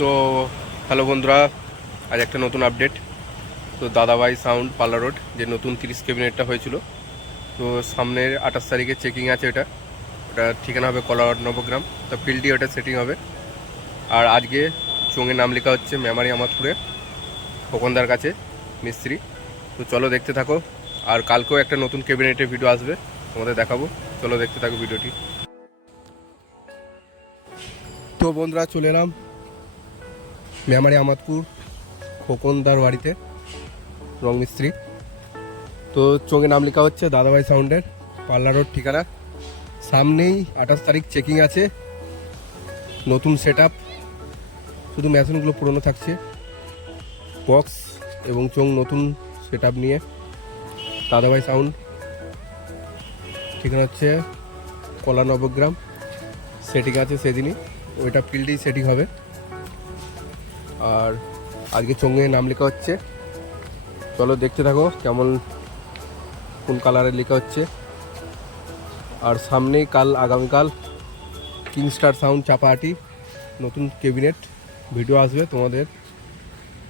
তো হ্যালো বন্ধুরা, আজ একটা নতুন আপডেট তো দাদাভাই সাউন্ড পাল্লা রোড যে নতুন তিরিশ ক্যাবিনেটটা হয়েছিল। তো সামনের আঠাশ তারিখে চেকিং আছে এটা। ওটা ঠিকানা হবে কলার নবগ্রাম। তো ফিল্ডই ওটা সেটিং হবে। আর আজকে চোঙে নাম লেখা হচ্ছে মেমারি আমাদপুরে খোকনদার কাছে, মিস্ত্রি। তো চলো দেখতে থাকো। আর কালকেও একটা নতুন ক্যাবিনেটের ভিডিও আসবে, তোমাদের দেখাবো। চলো দেখতে থাকো ভিডিওটি তো বন্ধুরা, চলে এলাম। মেমারি আমাদপুর খোকনদার বাড়িতে, রং মিস্ত্রি। তো চোঙে নাম লেখা হচ্ছে দাদাভাই সাউন্ডের, পাল্লা রোড ঠিকানা। সামনেই আঠাশ তারিখ চেকিং আছে, নতুন সেট শুধু মেশিনগুলো পুরনো থাকছে। বক্স এবং চোং নতুন সেট নিয়ে, দাদাভাই সাউন্ড। ঠিকানা হচ্ছে কলা নবগ্রাম সেটিং আছে সেদিনই, ওইটা ফিল্ডেই সেটিং হবে। আর আজকে চোঙে নাম লেখা হচ্ছে। চলো দেখতে থাকো কেমন, কোন কালারের লেখা হচ্ছে। আর সামনেই কাল, আগামীকাল কিংস্টার সাউন্ড চাপাহাটি, নতুন ক্যাবিনেট ভিডিও আসবে তোমাদের।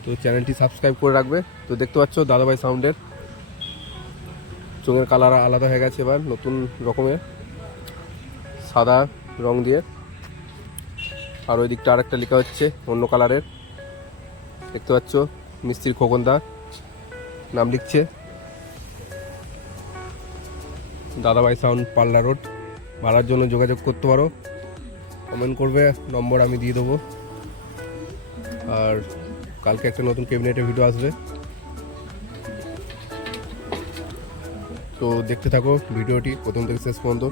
তো চ্যানেলটি সাবস্ক্রাইব করে রাখবে। তো দেখতে পাচ্ছ দাদাভাই সাউন্ডের চোঙের কালার আলাদা হয়ে গেছে এবার, নতুন রকমের। সাদা রং দিয়ে। আর ওই দিকটা আরেকটা লেখা হচ্ছে, অন্য কালারের দেখতে পাচ্ছ, মিস্ত্রি খোকনদা নাম লিখছে দাদাভাই সাউন্ড পাল্লা রোড। ভাড়ার জন্য যোগাযোগ করতে পারো। কমেন্ট করবে, নম্বর আমি দিয়ে দেবো। আর কালকে একটা নতুন ক্যাবিনেটের ভিডিও আসবে। তো দেখতে থাকো ভিডিওটি প্রথম থেকে শেষ পর্যন্ত।